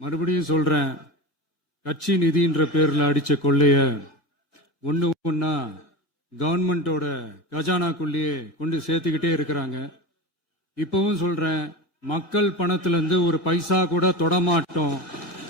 மறுபடியும் சொல்றேன், கட்சி நிதின்ற பேர்ல அடிச்ச கொள்ளைய ஒண்ணா கவர்மெண்டோட கஜானாக்குள்ளேயே கொண்டு சேர்த்துக்கிட்டே இருக்கிறாங்க. இப்பவும் சொல்றேன், மக்கள் பணத்துல இருந்து ஒரு பைசா கூட தொடமாட்டோம்,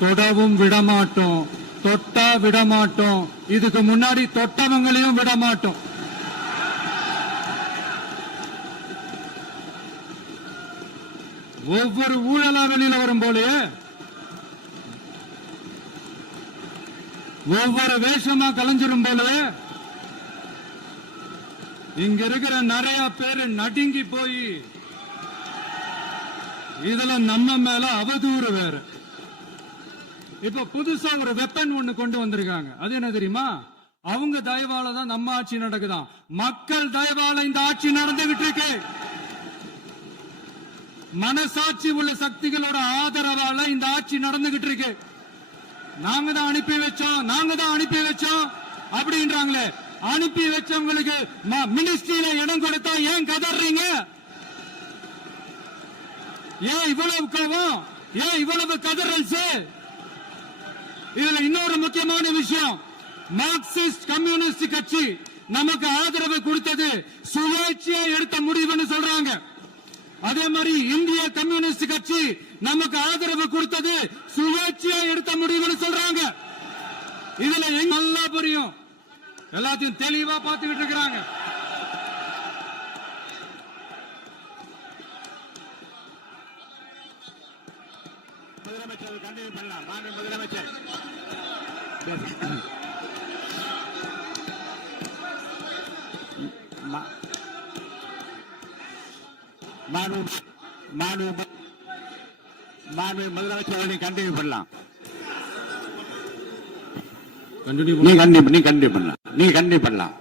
தொடவும் விடமாட்டோம், தொட்டா விடமாட்டோம், இதுக்கு முன்னாடி தொட்டவங்களையும் விடமாட்டோம். ஒவ்வொரு ஊழலா வெளியில வரும் போலே, ஒவ்வொரு வேஷமா கலைஞ்சிரும் போல இங்க இருக்கிற நிறைய பேரு நடுங்கி போய் இதுல நம்ம மேல அவதூறு வேற. இப்ப புதுசா ஒரு வெப்பன் ஒண்ணு கொண்டு வந்திருக்காங்க. அது என்ன தெரியுமா? அவங்க தயவால தான் நம்ம ஆட்சி நடக்குதாம். மக்கள் தயவால இந்த ஆட்சி நடந்துகிட்டு இருக்கு. மனசாட்சி உள்ள சக்திகளோட ஆதரவால இந்த ஆட்சி நடந்துகிட்டு இருக்கு. நாங்க தான் அனுப்பி வச்சோம் அப்படின்றாங்களே. அனுப்பி வச்சவங்களுக்கு மினிஸ்ட்ரியில இடம் கொடுத்தா ஏன் கதறீங்க? ஏன் இவ்வளவு கோவம்? ஏன் இவ்வளவு கதறல்ஸ்? இதுல இன்னொரு முக்கியமான விஷயம், மார்க்சிஸ்ட் கம்யூனிஸ்ட் கட்சி நமக்கு ஆதரவு கொடுத்தது சுயேட்சையா எடுத்த முடிவுன்னு சொல்றாங்க. அதே மாதிரி இந்திய கம்யூனிஸ்ட் கட்சி நமக்கு ஆதரவு கொடுத்தது சுயேட்சையா எடுத்த முடிவுன்னு சொல்றாங்க. இதுல எங்க நல்லா புரியும், எல்லாத்தையும் தெளிவா பார்த்துக்கிட்டு இருக்கிறாங்க. முதலமைச்சர் கண்டினியூ பண்ணலாம். மாண்பு முதலமைச்சர் முதலமைச்சர் கண்டினியூ பண்ணலாம். நீ கண்டினியூ பண்ணலாம்.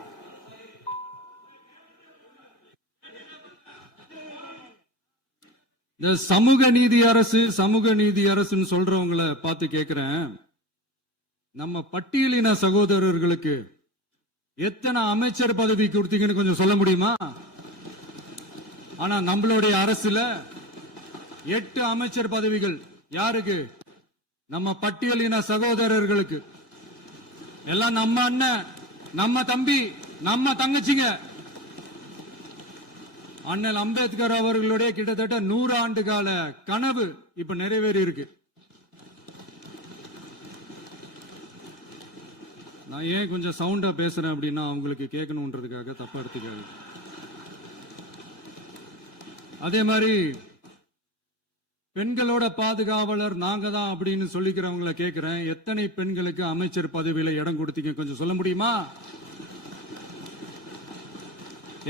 இந்த சமூக நீதி அரசுன்னு சொல்றவங்களை பார்த்து கேட்கிறேன், நம்ம பட்டியலின சகோதரர்களுக்கு எத்தனை அமைச்சர் பதவி கொடுத்தீங்கன்னு கொஞ்சம் சொல்ல முடியுமா? ஆனா நம்மளுடைய அரசுல 8 அமைச்சர் பதவிகள் யாருக்கு? நம்ம பட்டியலின சகோதரர்களுக்கு. எல்லாம் நம்ம அண்ணன், நம்ம தம்பி, நம்ம தங்கச்சிங்க. அண்ணல் அம்பேத்கர் அவர்களுடைய கிட்டத்தட்ட 100 ஆண்டு கால கனவு இப்ப நிறைவேறி இருக்கு. நான் ஏன் கொஞ்சம் சவுண்டா பேசுறேன் அப்படின்னா அவங்களுக்கு கேட்கணும்ன்றதுக்காக தப்பா எடுத்துக்காது. அதே மாதிரி பெண்களோட பாதுகாவலர் நாங்க தான் அப்படின்னு சொல்லிக்கிறவங்களை கேட்கிறேன், எத்தனை பெண்களுக்கு அமைச்சர் பதவியில இடம் கொடுத்தீங்க கொஞ்சம் சொல்ல முடியுமா?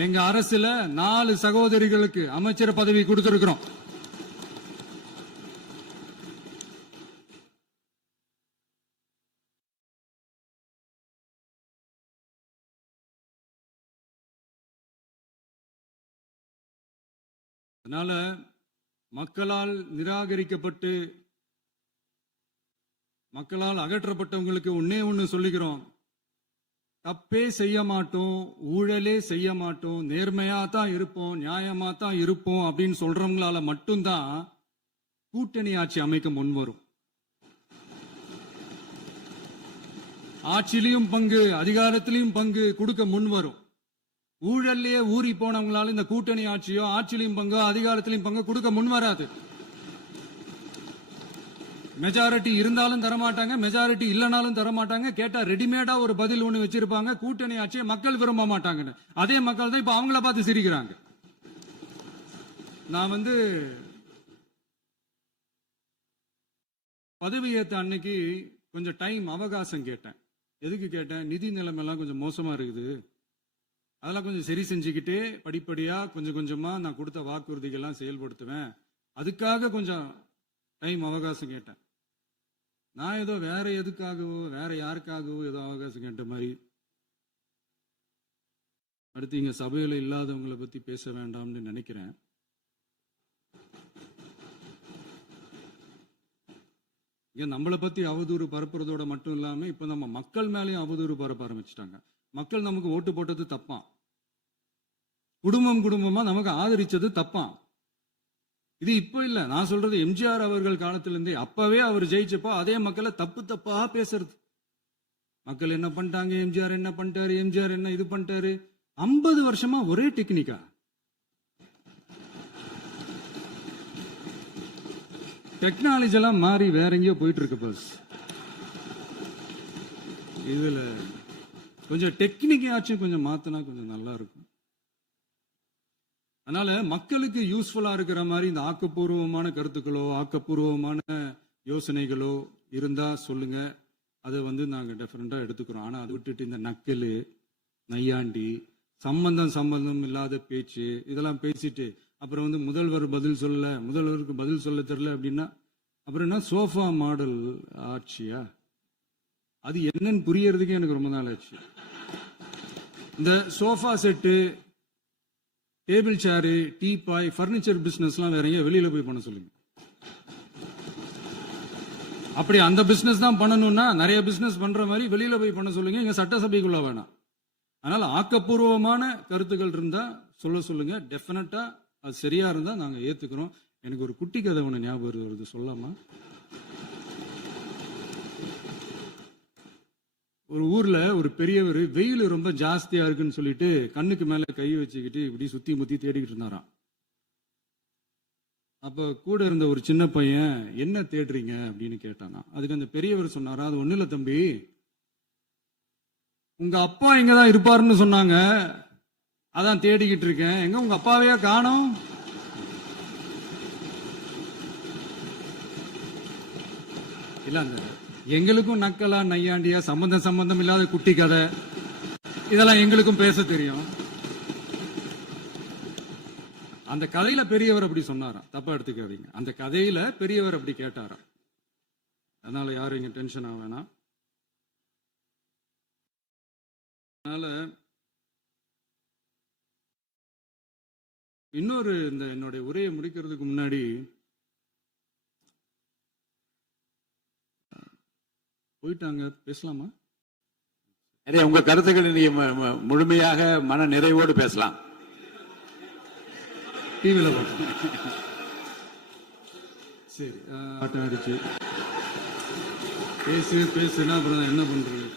எங்க அரசுல 4 சகோதரிகளுக்கு அமைச்சர் பதவி கொடுத்திருக்கிறோம். அதனால மக்களால் நிராகரிக்கப்பட்டு மக்களால் அகற்றப்பட்டவங்களுக்கு ஒண்ணு சொல்லிக்கிறோம், தப்பே செய்ய மாட்டோம், ஊழலே செய்ய மாட்டோம், நேர்மையா தான் இருப்போம், நியாயமா தான் இருப்போம் அப்படின்னு சொல்றவங்களால மட்டும்தான் கூட்டணி ஆட்சி அமைக்க முன்வரும். ஆட்சியிலையும் பங்கு, அதிகாரத்திலையும் பங்கு கொடுக்க முன்வரும். ஊழல்லையே ஊறி போனவங்களால இந்த கூட்டணி ஆட்சியோ ஆட்சியிலையும் பங்கோ அதிகாரத்திலையும் பங்கு கொடுக்க முன்வராது. மெஜாரிட்டி இருந்தாலும் தரமாட்டாங்க, மெஜாரிட்டி இல்லைனாலும் தரமாட்டாங்க. கேட்டா ரெடிமேடா ஒரு பதில் ஒண்ணு வச்சிருப்பாங்க, கூட்டணி ஆட்சியை மக்கள் விரும்ப மாட்டாங்கன்னு. அதே மக்கள் தான் இப்ப அவங்கள பார்த்து சிரிக்கிறாங்க. நான் பதவி ஏத்த அன்னைக்கு கொஞ்சம் டைம் அவகாசம் கேட்டேன். எதுக்கு கேட்டேன்? நிதி நிலைமைலாம் கொஞ்சம் மோசமா இருக்குது, அதெல்லாம் கொஞ்சம் சரி செஞ்சுக்கிட்டே படிப்படியா கொஞ்சம் கொஞ்சமா நான் கொடுத்த வாக்குறுதிகள்லாம் செயல்படுத்துவேன், அதுக்காக கொஞ்சம் டைம் அவகாசம் கேட்டேன். நான் ஏதோ வேற எதுக்காகவோ வேற யாருக்காகவோ ஏதோ அவகாசம் கேட்ட மாதிரி. அடுத்து இங்க சபையில இல்லாதவங்களை பத்தி பேச வேண்டாம்னு நினைக்கிறேன். இங்க நம்மளை பத்தி அவதூறு பரப்புறதோட மட்டும் இல்லாம இப்ப நம்ம மக்கள் மேலேயும் அவதூறு பரப்ப ஆரம்பிச்சுட்டாங்க. மக்கள் நமக்கு ஓட்டு போட்டது தப்பான், குடும்பமா நமக்கு ஆதரிச்சது தப்பான். இது இப்போ இல்ல, நான் சொல்றது எம்ஜிஆர் அவர்கள் காலத்திலிருந்தே. அப்பவே அவர் ஜெயிச்சப்போ அதே மக்களை தப்பு தப்பா பேசுறது. மக்கள் என்ன பண்ணிட்டாங்க, எம்ஜிஆர் என்ன பண்ணிட்டாரு, எம்ஜிஆர் என்ன இது பண்ணிட்டாரு. 50 வருஷமா ஒரே டெக்னிக்கா. டெக்னாலஜி எல்லாம் மாறி வேற எங்கேயோ போயிட்டு இருக்கு பஸ். இதுல கொஞ்சம் டெக்னிக்காச்சும் கொஞ்சம் மாத்தினா கொஞ்சம் நல்லா இருக்கும். அதனால மக்களுக்கு யூஸ்ஃபுல்லா இருக்கிற மாதிரி இந்த ஆக்கப்பூர்வமான கருத்துக்களோ ஆக்கப்பூர்வமான யோசனைகளோ இருந்தா சொல்லுங்க. அதை நாங்க டெஃபரெண்டா எடுத்துக்கிறோம். ஆனா அதை விட்டுட்டு இந்த நக்கல், நையாண்டி, சம்பந்தம் இல்லாத பேச்சு இதெல்லாம் பேசிட்டு அப்புறம் முதல்வர் பதில் சொல்லல, முதல்வருக்கு பதில் சொல்ல தெரியல அப்படின்னா அப்புறம் என்ன சோஃபா மாடல் ஆட்சியா? அது என்னன்னு புரியறதுக்கு எனக்கு ரொம்ப நாள் ஆச்சு. இந்த sofa set, table chair, teapoy, furniture பிசினஸ்லாம் வேற எங்க வெளியில போய் பண்ண சொல்லுங்க. அப்படி அந்த பிசினஸ் தான் பண்ணணும்னா நிறைய பிசினஸ் பண்ற மாதிரி வெளியில போய் பண்ண சொல்லுங்க. இங்க சட்டசபைக்குள்ள வேணாம். அதனால ஆக்கப்பூர்வமான கருத்துக்கள் இருந்தா சொல்லுங்க. டெஃபினட்டா அது சரியா இருந்தா நாங்க ஏத்துக்கிறோம். எனக்கு ஒரு குட்டி கதை ஒண்ணு ஞாபகம் வருது, சொல்லாமா? ஒரு ஊர்ல ஒரு பெரியவர் வெயில் ரொம்ப ஜாஸ்தியா இருக்குன்னு சொல்லிட்டு கண்ணுக்கு மேல கை வச்சுக்கிட்டு இப்படி சுத்தி முத்தி தேடிக்கிட்டு இருந்தாராம். அப்ப கூட இருந்த ஒரு சின்ன பையன், என்ன தேடுறீங்க அப்படின்னு கேட்டானா. அதுக்கு அந்த பெரியவர் சொன்னாரா, அது ஒண்ணு இல்ல தம்பி, உங்க அப்பா இங்கதான் இருப்பாருன்னு சொன்னாங்க, அதான் தேடிக்கிட்டு இருக்கேன். எங்க உங்க அப்பாவையா காணோம்? இல்ல அந்த எங்களுக்கும் நக்கலா நையாண்டியா சம்பந்தம் இல்லாத குட்டி கதை இதெல்லாம் எங்களுக்கும் பேச தெரியும். அந்த கதையில பெரியவர் அப்படி சொன்னாராம், தப்பா எடுத்துக்காதீங்க. அந்த கதையில பெரியவர் அப்படி கேட்டாராம். அதனால யாரும் இங்க டென்ஷன் ஆக வேணாம். அதனால இன்னொரு இந்த என்னுடைய உரையை முடிக்கிறதுக்கு முன்னாடி போயிட்டாங்க, பேசலாமா? உங்க கருத்துக்களை நீங்க முழுமையாக மன நிறைவோடு பேசலாம். டிவில சரி, ஆட்டம் அடிச்சு பேசுனா அப்புறம் என்ன பண்றது?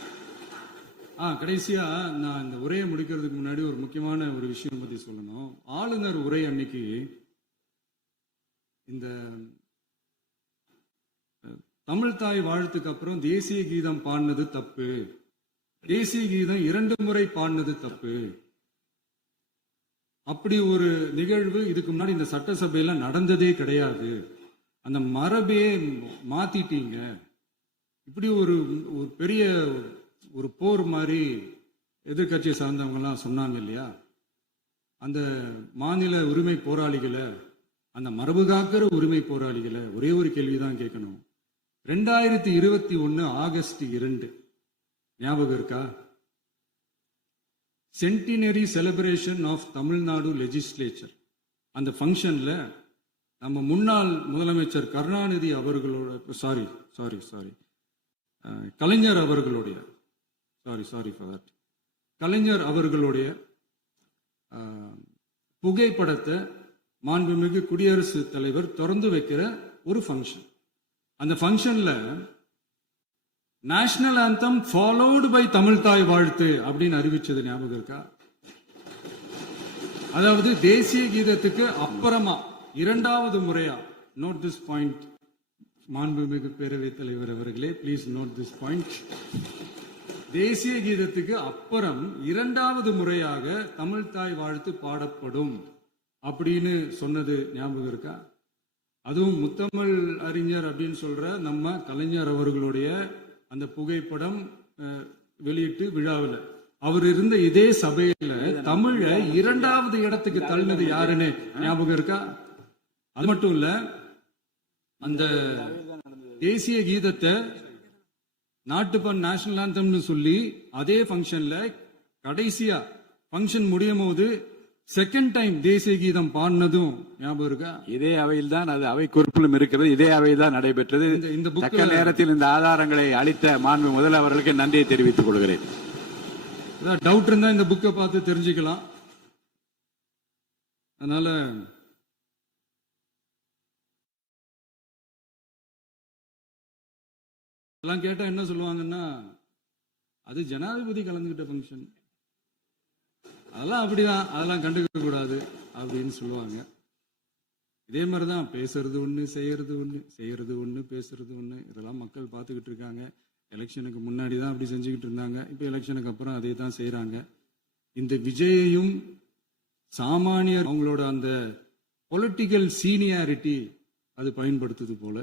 கடைசியா நான் இந்த உரையை முடிக்கிறதுக்கு முன்னாடி ஒரு முக்கியமான ஒரு விஷயம் பத்தி சொல்லணும். ஆளுநர் உரை அன்னைக்கு இந்த தமிழ் தாய் வாழ்த்துக்கு அப்புறம் தேசிய கீதம் பாடினது தப்பு, தேசிய கீதம் 2 முறை பாடினது தப்பு, அப்படி ஒரு நிகழ்வு இதுக்கு முன்னாடி இந்த சட்டசபையில நடந்ததே கிடையாது, அந்த மரபே மாத்திட்டீங்க, இப்படி ஒரு பெரிய ஒரு போர் மாதிரி எதிர்கட்சியை சார்ந்தவங்க எல்லாம் சொன்னாங்க இல்லையா? அந்த மாநில உரிமை போராளிகளை, அந்த மரபு காக்கிற உரிமை போராளிகளை ஒரே ஒரு கேள்விதான் கேட்கணும். 2021 ஆகஸ்ட் 2 ஞாபகம் இருக்கா? Centenary celebration of Tamil Nadu legislature. அந்த ஃபங்க்ஷன்ல நம்ம முன்னாள் முதலமைச்சர் கருணாநிதி அவர்களோட கலைஞர் அவர்களுடைய கலைஞர் அவர்களுடைய புகைப்படத்தை மாண்புமிகு குடியரசுத் தலைவர் திறந்து வைக்கிற ஒரு ஃபங்க்ஷன். அந்த ஃபங்க்ஷன்ல national anthem followed by Tamil Thai Vazhthu அப்படின்னு அறிவிச்சது ஞாபகம் இருக்கா? அதாவது தேசிய கீதத்துக்கு அப்புறமா 2வது முறையா, நோட் திஸ் பாயிண்ட் மாண்புமிகு பேரவைத் தலைவர் அவர்களே, பிளீஸ் நோட் திஸ் பாயிண்ட். தேசிய கீதத்துக்கு அப்புறம் 2வது முறையாக தமிழ் தாய் வாழ்த்து பாடப்படும் அப்படின்னு சொன்னது ஞாபகம் இருக்கா? அதுவும் முத்தமிழ் அறிஞர் அப்படின்னு சொல்ற நம்ம கலைஞர் அவர்களுடைய அந்த புகைப்படம் வெளியிட்டு விழாவில் அவர் இருந்த இதே சபையில தமிழ 2வது இடத்துக்கு தள்ளினது யாருன்னு ஞாபகம் இருக்கா? அது மட்டும் இல்ல, அந்த தேசிய கீதத்தை நாட்டுப்பண் நேஷனல் ஆந்தம்னு சொல்லி அதே ஃபங்க்ஷன்ல கடைசியா ஃபங்க்ஷன் முடியும் போது செகண்ட் டைம் தேசிய கீதம் பாடினதும் ஞாபகம் இருக்கா? இதே அவையில் தான், அது அவை குறிப்பிலும் இருக்கிறது, இதே அவையில் தான் நடைபெற்றது. இந்த தக்க நேரத்தில் இந்த ஆதாரங்களை அளித்த மாண்பு முதல் அவர்களுக்கு நன்றியை தெரிவித்துக் கொள்கிறேன். டவுட் இருந்தா இந்த புக்கை பார்த்து தெரிஞ்சுக்கலாம். அதனால எல்லாம் கேட்டா என்ன சொல்லுவாங்கன்னா, அது ஜனாதிபதி கலந்துகிட்ட ஃபங்க்ஷன், அதெல்லாம் அப்படிதான், அதெல்லாம் கண்டுக்க கூடாது அப்படின்னு சொல்லுவாங்க. இதே மாதிரிதான் பேசுறது ஒண்ணு, செய்யறது ஒண்ணு, செய்யறது ஒண்ணு, பேசுறது ஒண்ணு. இதெல்லாம் மக்கள் பார்த்துக்கிட்டு இருக்காங்க. எலெக்ஷனுக்கு முன்னாடி தான் அப்படி செஞ்சுக்கிட்டு இருந்தாங்க. இப்போ எலெக்ஷனுக்கு அப்புறம் அதே தான் செய்யறாங்க. இந்த விஜயையும் சாமானியர் அவங்களோட அந்த பொலிட்டிக்கல் சீனியாரிட்டி அது பயன்படுத்துது போல.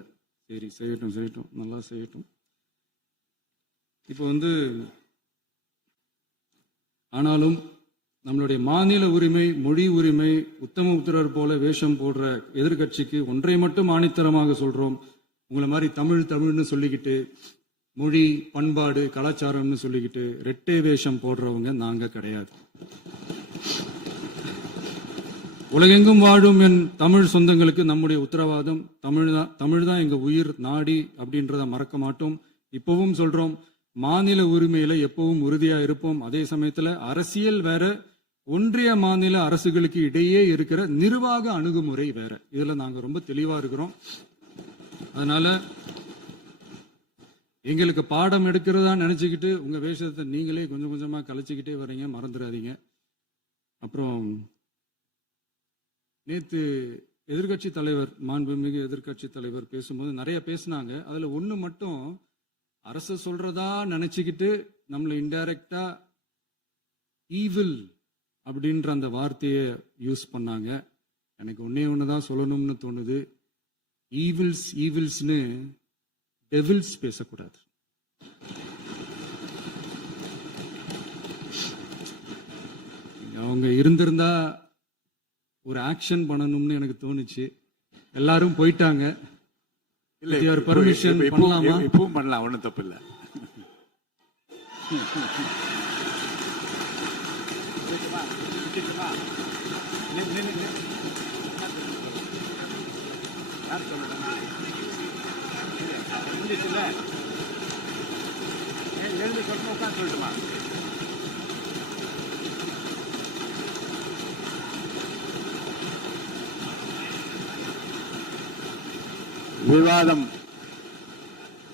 சரி, செய்யட்டும் செய்யட்டும், நல்லா செய்யட்டும். இப்போ ஆனாலும் நம்மளுடைய மாநில உரிமை, மொழி உரிமை, உத்தமபுத்திரர் போல வேஷம் போடுற எதிர்கட்சிக்கு ஒன்றை மட்டும் ஆணித்தரமாக சொல்றோம். உங்களை மாதிரி தமிழ்னு சொல்லிக்கிட்டு, மொழி, பண்பாடு, கலாச்சாரம்னு சொல்லிக்கிட்டு ரெட்டை வேஷம் போடுறவங்க நாங்க கிடையாது. உலகெங்கும் வாழும் என் தமிழ் சொந்தங்களுக்கு நம்முடைய உத்தரவாதம் தமிழ் தான் எங்க உயிர் நாடி அப்படின்றத மறக்க மாட்டோம். இப்பவும் சொல்றோம், மாநில உரிமையில எப்பவும் உறுதியா இருப்போம். அதே சமயத்துல அரசியல் வேற, ஒன்றிய மாநில அரசுகளுக்கு இடையே இருக்கிற நிர்வாக அணுகுமுறை வேற. இதுல நாங்க ரொம்ப தெளிவா இருக்கிறோம். அதனால எங்களுக்கு பாடம் எடுக்கிறதா நினைச்சுக்கிட்டு உங்க வேஷத்தை நீங்களே கொஞ்சம் கொஞ்சமா கலைச்சிக்கிட்டே வர்றீங்க, மறந்துடாதீங்க. அப்புறம் நேத்து எதிர்கட்சி தலைவர், மாண்புமிகு எதிர்கட்சி தலைவர் பேசும்போது நிறைய பேசினாங்க. அதுல ஒண்ணு மட்டும் அரசு சொல்றதா நினைச்சுக்கிட்டு நம்மளை இன்டைரக்டா ஈவில் அப்படின்ற அந்த வார்த்தையை யூஸ் பண்ணாங்க. எனக்கு ஒன்னே ஒண்ணுதான் சொல்லணும்னு தோணுது. ஈவில்ஸ்னு டெவில்ஸ் பேசக்கூடாது. அவங்க இருந்திருந்தா ஒரு ஆக்ஷன் பண்ணணும்னு எனக்கு தோணுச்சு. எல்லாரும் போயிட்டாங்க. பர்மிஷன் பண்ணலாமா? இப்பவும் பண்ணலாம், ஒன்றும் தப்பு இல்லை. சொல்லட்டுமா?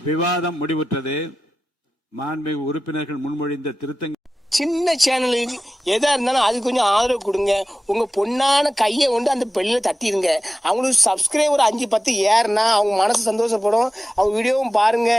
விவாதம் முடிவுற்றது. மாண்புமிகு உறுப்பினர்கள் முன்மொழிந்த திருத்தங்கள். சின்ன சேனலுக்கு எதா இருந்தாலும் அது கொஞ்சம் ஆதரவு கொடுங்க. உங்க பொண்ணான கையை கொண்டு அந்த பெல்லில் தட்டிடுங்க. அவங்களுக்கு சப்ஸ்கிரைபர் 5-10 ஏறுனா அவங்க மனசு சந்தோஷப்படும். அவங்க வீடியோவும் பாருங்க.